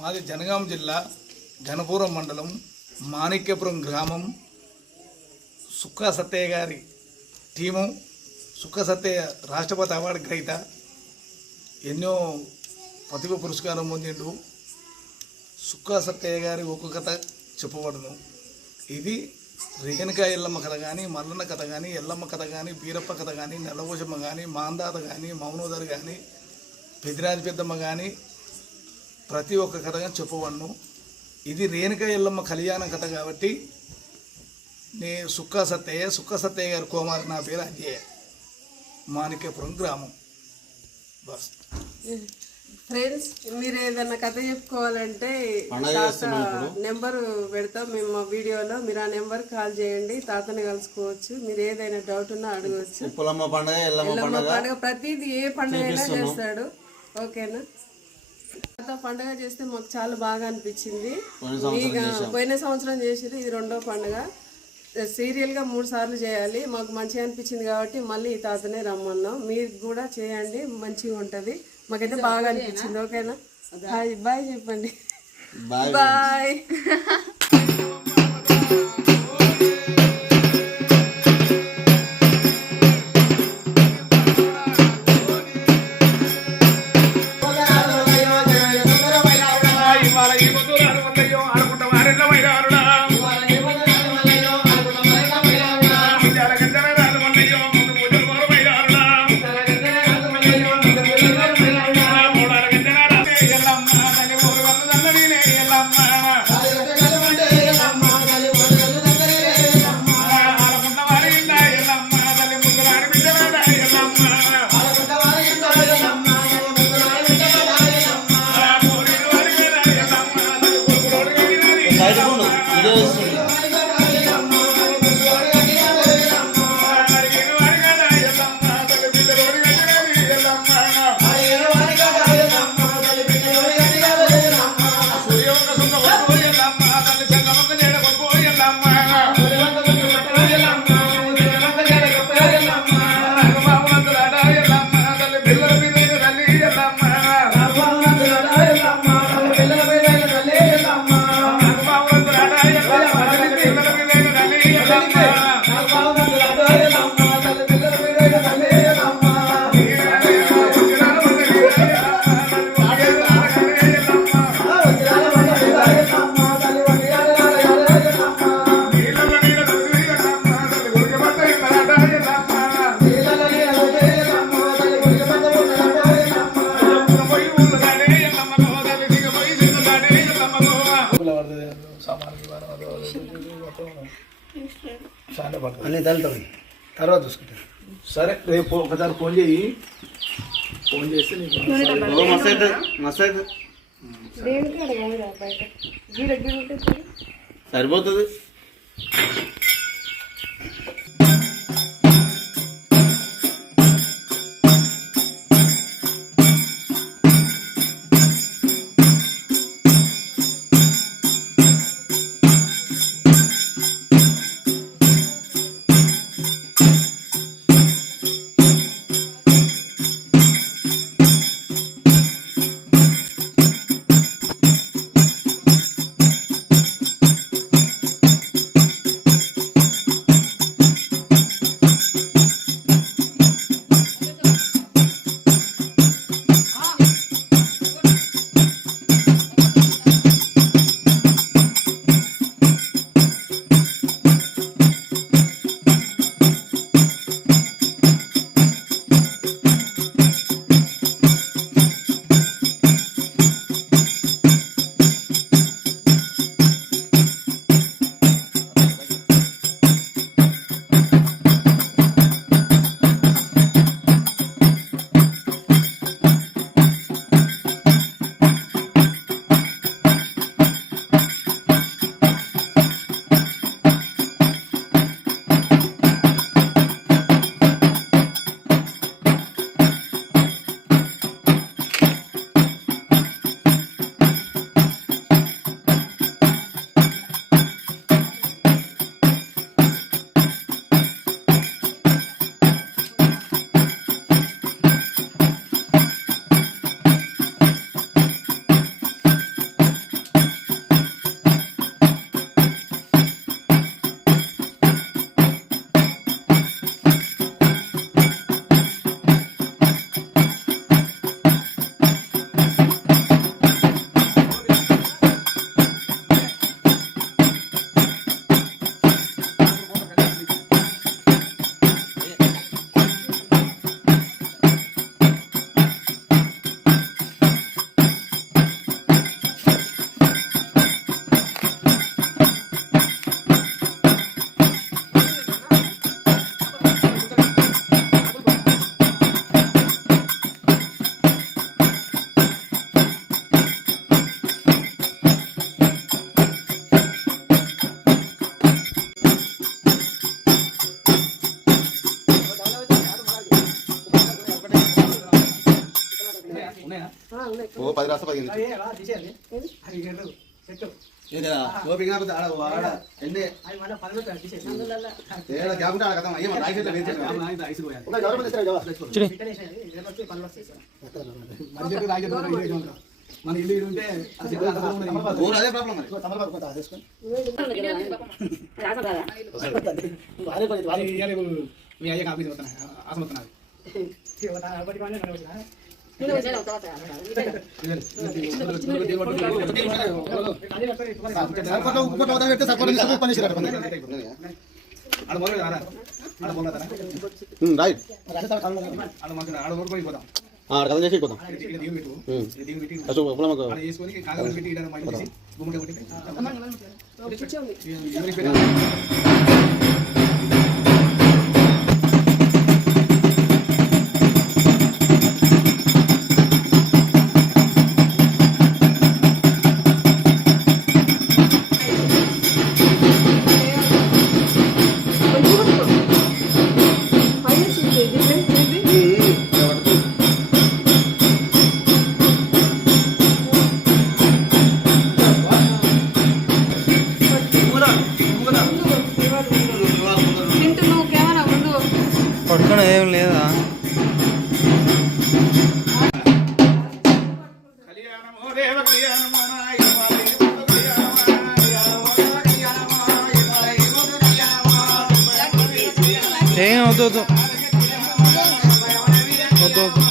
మాది జనగాం జిల్లా గణపురం మండలం మాణిక్యపురం గ్రామం. సుక్కా సత్తయ్య గారి టీము. సుక్కా సత్తయ్య రాష్ట్రపతి అవార్డు గ్రహీత, ఎన్నో ప్రతిభ పురస్కారం పొందిండు. సుక్కా సత్తయ్య గారి ఒక కథ చెప్పబడును. ఇది రేణుకా ఎల్లమ్మ కథ కానీ, మల్లన్న కథ కానీ, ఎల్లమ్మ కథ కానీ, బీరప్ప కథ కానీ, నల్లపోషమ్మ కానీ, మాందాత కానీ, మౌనోదర్ కానీ, పెదిరాజు పెద్దమ్మ కానీ ప్రతి ఒక్క కథగా చెప్పబడును. ఇది రేణుకా ఎల్లమ్మ కళ్యాణ కథ కాబట్టి నేను సుక్కా సత్తయ్య గారి కుమారు. నా పేరు అంజయ్య, మాణిక్యపురం గ్రామం. బస్ ఫ్రెండ్స్, మీరు ఏదైనా కథ చెప్పుకోవాలంటే నెంబర్ పెడతాం మేము మా వీడియోలో. మీరు ఆ నెంబర్ కాల్ చేయండి, తాతని కలుసుకోవచ్చు. మీరు ఏదైనా డౌట్ ఉన్నా అడగవచ్చు. పండుగ ప్రతిదీ ఏ పండుగ అయినా చేస్తాడు. ఓకేనా? పండుగ చేస్తే మాకు చాలా బాగా అనిపించింది. పోయిన సంవత్సరం చేసిరు, ఇది రెండో పండుగ. సీరియల్గా 3 సార్లు చేయాలి. మాకు మంచిగా అనిపించింది కాబట్టి మళ్ళీ ఈ తాతనే రమ్మన్నాం. మీరు కూడా చేయండి, మంచిగా ఉంటుంది. మాకైతే బాగా అనిపించింది. ఓకేనా? బాయ్ చెప్పండి. బాయ్. తర్వాత చూసుకుంటాను. సరే, రేపు ఒకసారి ఫోన్ చేస్తే సరిపోతుంది. మన ఇల్లు ఉంటే అదే ప్రాబ్లం మీ అయ్యకి ఆఫీస్ ఆసమవుతున్నది పోయిపోతాం కథ చేసి పోతాం వేసుకొని కాగలు పెట్టి గుమ్మడి కొట్టి పడుకునే ఏం లేదా ఏం వద్దు వద్దు వద్దు వద్దు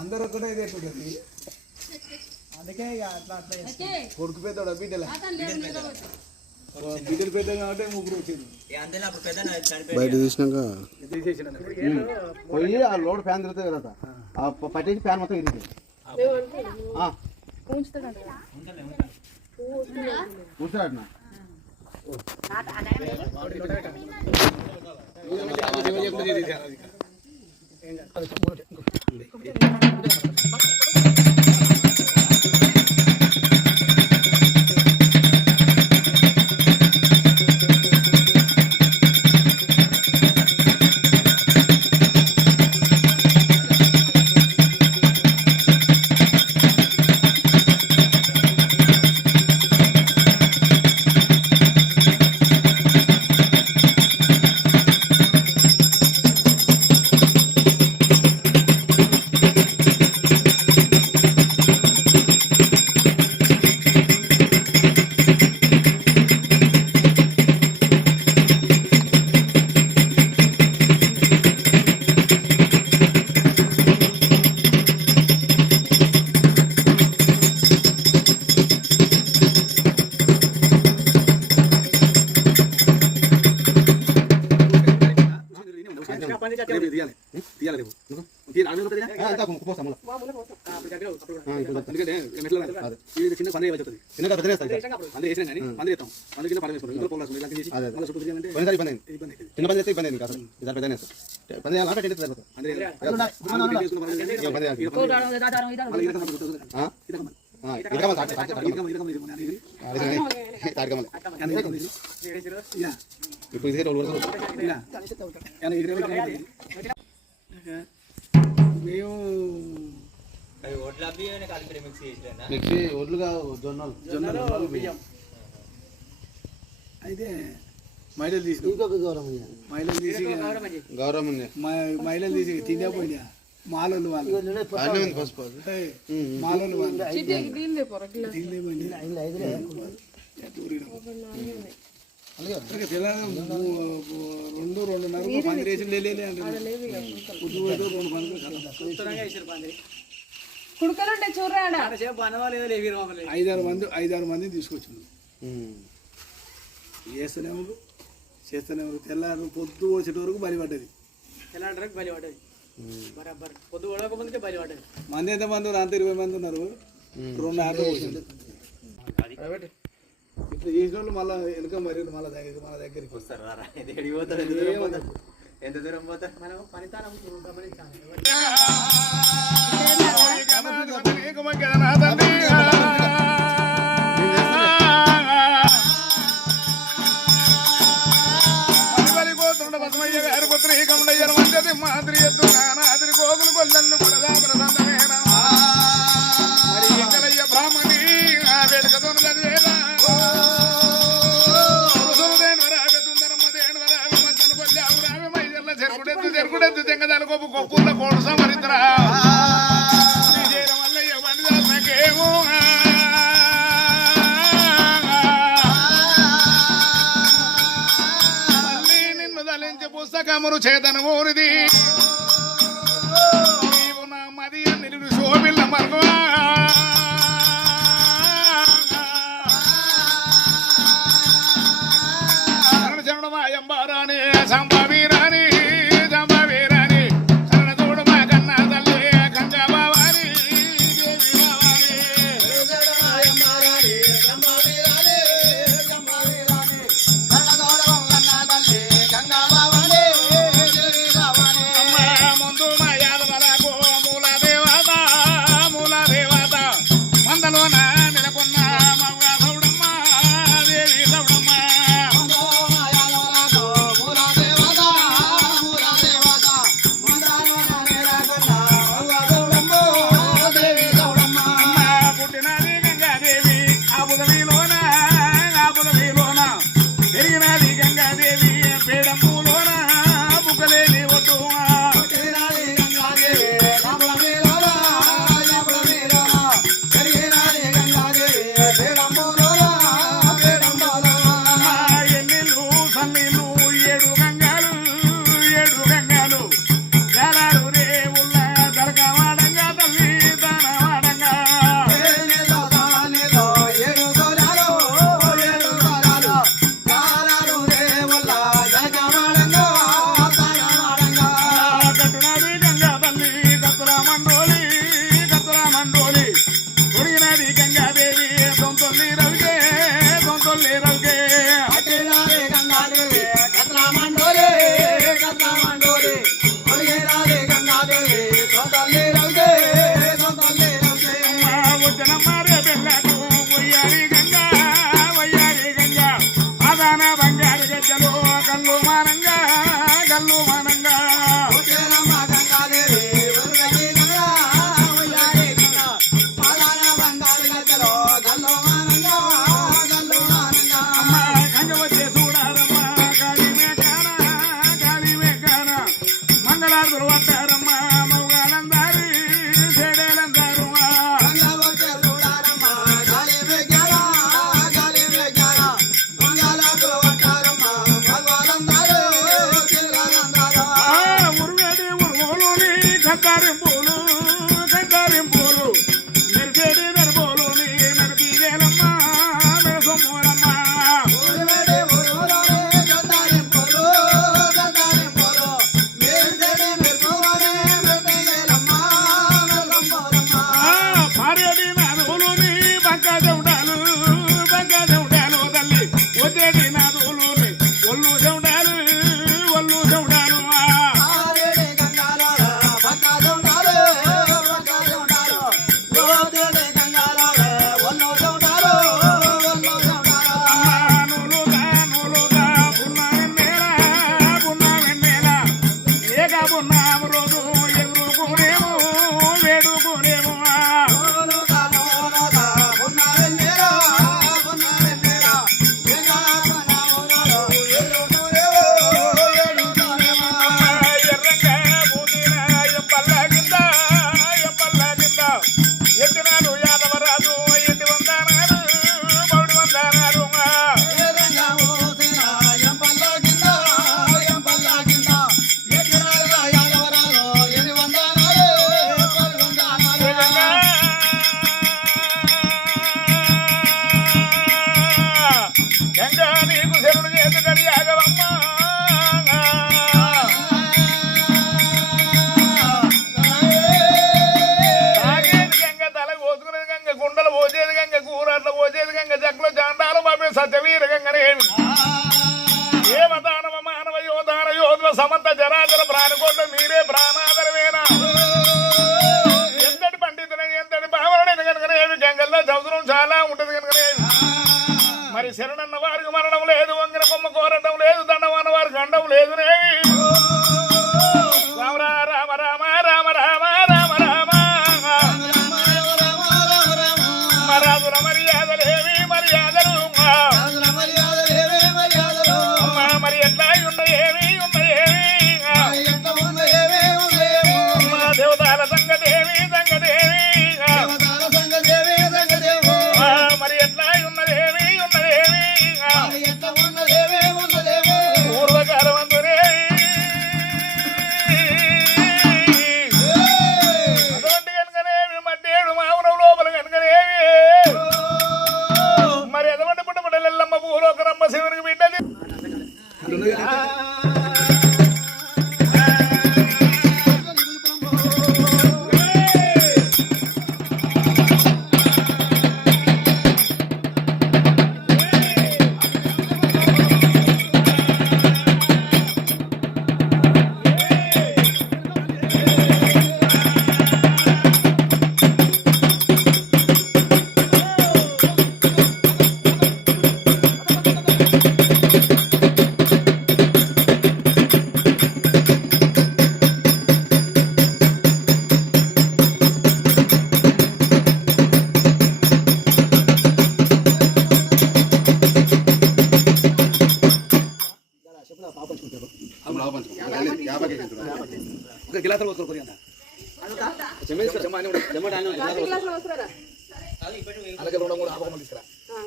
అందరూ ఒకటే ఇదే ఉంటుంది అందుకే ఇక అట్లా అట్లా కొడుకు పెద్దోడు బిడ్డల బిడ్డలు పెద్ద కాబట్టి ముగ్గురు వచ్చింది బయట తీసినాక తీసేసిన పోయి ఆ లోడ్ ఫ్యాన్ తిరుగుతుంది కదా పట్టేసి ఫ్యాన్ మొత్తం ఇరిగింది కూర్చోడన్నా చిన్న పని అవుతుంది చిన్నగా అందరూ వేసినా కానీ మంది చేస్తాం అందుకే పని వేసుకోండి ఇంట్లో పోలాల్సింది చిన్న పని చేస్తే ఇబ్బంది కాదు ఇద్దరు పెద్ద పని మిక్సీ ఒడ్లుగా జొన్నలు బియ్యం అయితే మహిళలు తీసి గౌరవం మహిళలు తీసి తిండిపోయినా మాలోళ్ళు వాళ్ళు మాలోళ్ళు వాళ్ళు రెండున్నర పందిరేసి ఐదారు మంది తీసుకొచ్చింది చేస్తూనే ఉండు చేస్తూనే ఉండు. తెల్లారు పొద్దు వచ్చేట వరకు బలి పడ్డది. ఎలాంటి బలి పడ్డది బరాబర్. పొద్దు గొడవక ముందుకే బలి పడ్డది. మంది ఎంతమంది ఉన్నారు? అంత 20 మంది ఉన్నారు. 2 ఆటలు పోసింది. ఇట్లా చేసిన వాళ్ళు మళ్ళీ వెనుక మరి మళ్ళీ దగ్గరికి వస్తారు. ఎంత దూరం పోతా మనం పనితనం గమనించాలి. మాదిరి ఎద్దు నానాదిరి గోగులు గొల్లలు కొడదామేనా మరి ఎంకలయ్య బ్రాహ్మణి ఆ వేడుకతో చదివేలా చెరుకుడెద్దు తెంగదాలు గొప్ప గొప్పల కోడు సమరిద్రా మల్లయ్య బండిదాకేమో మళ్ళీ నిన్ను దలించే పుస్తకమును చేతనమూరిది నీవు నా మది నిన్ను శోభిల్ల మరుగవా ఎంబారాని సంభవీరాని సంభవీరాని శరణ తోడు మా కన్నా తల్లి కంగా బావాని దేవి బావాని ముందు మా యాదవలకు మూల దేవత మందలోన నెలకొన్న మగ సౌడమ్మ దేవి సౌడమ్మ పుట్టినది గంగాదేవి ఆ బుధవిలోన పెరిగినది గంగాదేవి పేడమ్ములోన బుక్కలేని వద్దు ఎన్నెళ్ళు సన్నీళ్ళు 7 గంగాలు జాలారు రేవుల్ల దర్గవాడంగా తల్లి దానవాడంగా కట్టునది గంగా తల్లి కత్తుల మండోలి కొరిగినది గంగాదేవి సొంతొల్లి రవికే వచ్చినమ్మ రేపెళ్ళకు వయ్యారి గంగా ఆదాన బంగారు గజ్జలు కల్లు మానంగా గంగ వచ్చే చూడారమ్మ గాలి మేఘాన మంగళార్తులు వస్తారమ్మ మౌగాలందారి చెడేలందారు ఉరువేడి ఉరువులుని కట్టారింపులు మెరిసేడి మెరుపులుని మెరిపీరేలమ్మ మెరసొమ్మూరమ్మ పారేడి నాదులుని బంక చెవుడాలు తల్లి వచ్చేటి నాదులుని ఒళ్ళు చెవుడాలు నూలుగా పున్నామెన్నేల ఏక పున్నాము రోజు ఎగురుకునేమో వేడుకునేమో నీకు శరణు చేతుడని ఆగవమ్మా తాగేది గంగ తల కోసుకునేది గంగ గుండలు పోసేది గంగ కూరట్లు పోసేది గంగ జక్కులు చాండాలు మాపే సత్యవీర గంగనేమి దేవదానవ మానవ యోధాన యోధుల సమంత జరాజర ప్రాణకోట మీరే ప్రాణాదరమేనా ఎంతటి పండితులని ఎంతటి భావనని కనుకనేవి గంగల్లో చదువురం చాలా ఉంటది కనుకనేవి మరి శరణన్న వారికి మరణం లేదు వంగిన కొమ్మ కోరటం లేదు దండవన్న వారికి అండం లేదు రామ రామ రామ రామ రామ రామ రామ మరాదుల మర్యాదలేవి మర్యాదలు మరి ఎట్లా ఉన్నయేవి మా దేవతాల సంగదేవి మరి ఎట్లా ఉన్నదేవి పూర్వకాలమందునే అటువంటి కనుకనేవి మధ్యేడు మావురం లోపల కనుకనేవి మరి ఎటువంటి పుట్టపుట్టలెల్లమ్మ పూలోకరమ్మ శివునికి బిడ్డది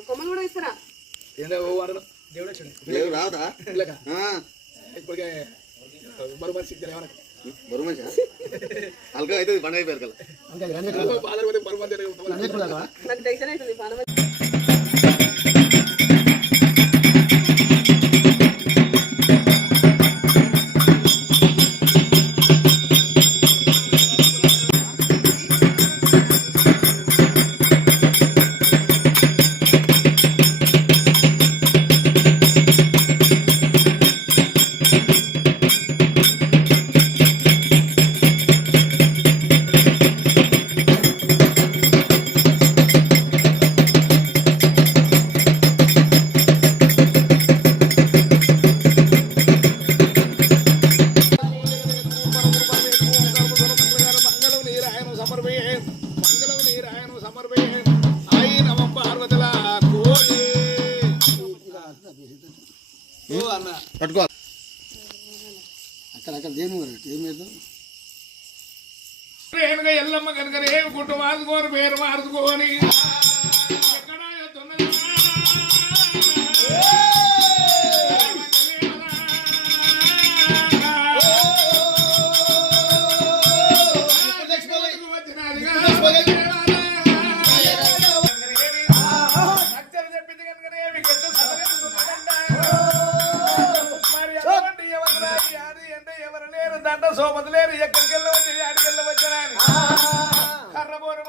కొమ్మలు కూడా ఇస్తారా దేవుడు రావదా ఇప్పటికే మరో మనిషి బరువు మనిషి అల్గా అయితే పండుగ అయిపోయారు కదా నాకు టెన్షన్ అవుతుంది పానమ పట్టుకో రేణుగా ఎల్లమ్మ కనుక రేవు గుట్టు మార్చుకొని పేరు మార్చుకొని ఎక్కడ ఎత్తున్నది చెప్పింది కనుక రేవి ఎవరు లేరు దండ సోమతి లేరు ఎక్కడికి వెళ్ళవచ్చు ఆడికి వెళ్ళవచ్చని కర్రబోరు